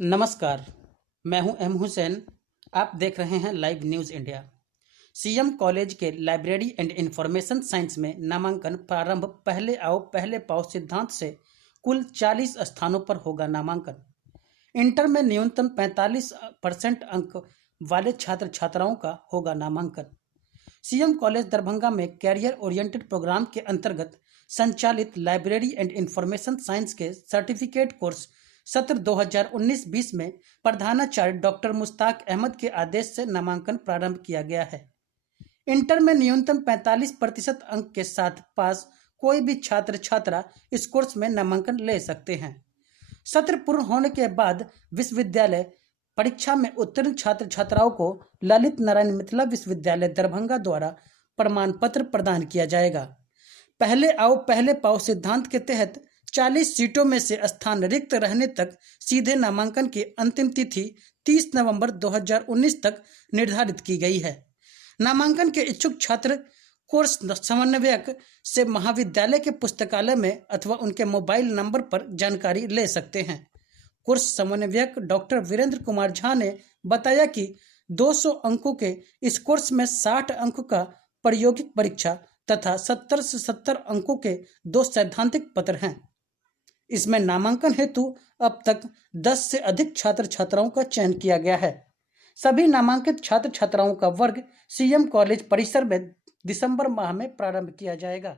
नमस्कार, मैं हूं एम हुसैन। आप देख रहे हैं live news India. CM college के लाइब्रेरी एंड इंफॉर्मेशन साइंस में नामांकन प्रारंभ। पहले आओ पहले पाओ सिद्धांत से कुल 40 स्थानों पर होगा नामांकन। इंटर में न्यूनतम 45% अंक वाले छात्र छात्राओं का होगा नामांकन। सीएम कॉलेज दरभंगा में कैरियर ओरिएंटेड प्रोग्राम के अंतर्गत संचालित लाइब्रेरी एंड इंफॉर्मेशन साइंस के सर्टिफिकेट कोर्स सत्र 2019-20 में प्रधानाचार्य डॉक्टर मुश्ताक अहमद के आदेश से नामांकन प्रारंभ किया गया है। इंटर में न्यूनतम 45% अंक के साथ पास कोई भी छात्र छात्रा इस कोर्स में नामांकन ले सकते हैं। सत्र पूर्ण होने के बाद विश्वविद्यालय परीक्षा में उत्तीर्ण छात्र छात्राओं को ललित नारायण मिथिला विश्वविद्यालय दरभंगा द्वारा प्रमाण पत्र प्रदान किया जाएगा। पहले आओ पहले पाओ सिद्धांत के तहत 40 सीटों में से स्थान रिक्त रहने तक सीधे नामांकन की अंतिम तिथि 30 नवंबर 2019 तक निर्धारित की गई है। नामांकन के इच्छुक छात्र कोर्स समन्वयक से महाविद्यालय के पुस्तकालय में अथवा उनके मोबाइल नंबर पर जानकारी ले सकते हैं। कोर्स समन्वयक डॉक्टर वीरेंद्र कुमार झा ने बताया कि 200 अंकों के इस कोर्स में 60 अंक का प्रायोगिक परीक्षा तथा 70 से 70 अंकों के 2 सैद्धांतिक पत्र हैं। इसमें नामांकन हेतु अब तक 10 से अधिक छात्र छात्राओं का चयन किया गया है। सभी नामांकित छात्र छात्राओं का वर्ग सीएम कॉलेज परिसर में दिसंबर माह में प्रारंभ किया जाएगा।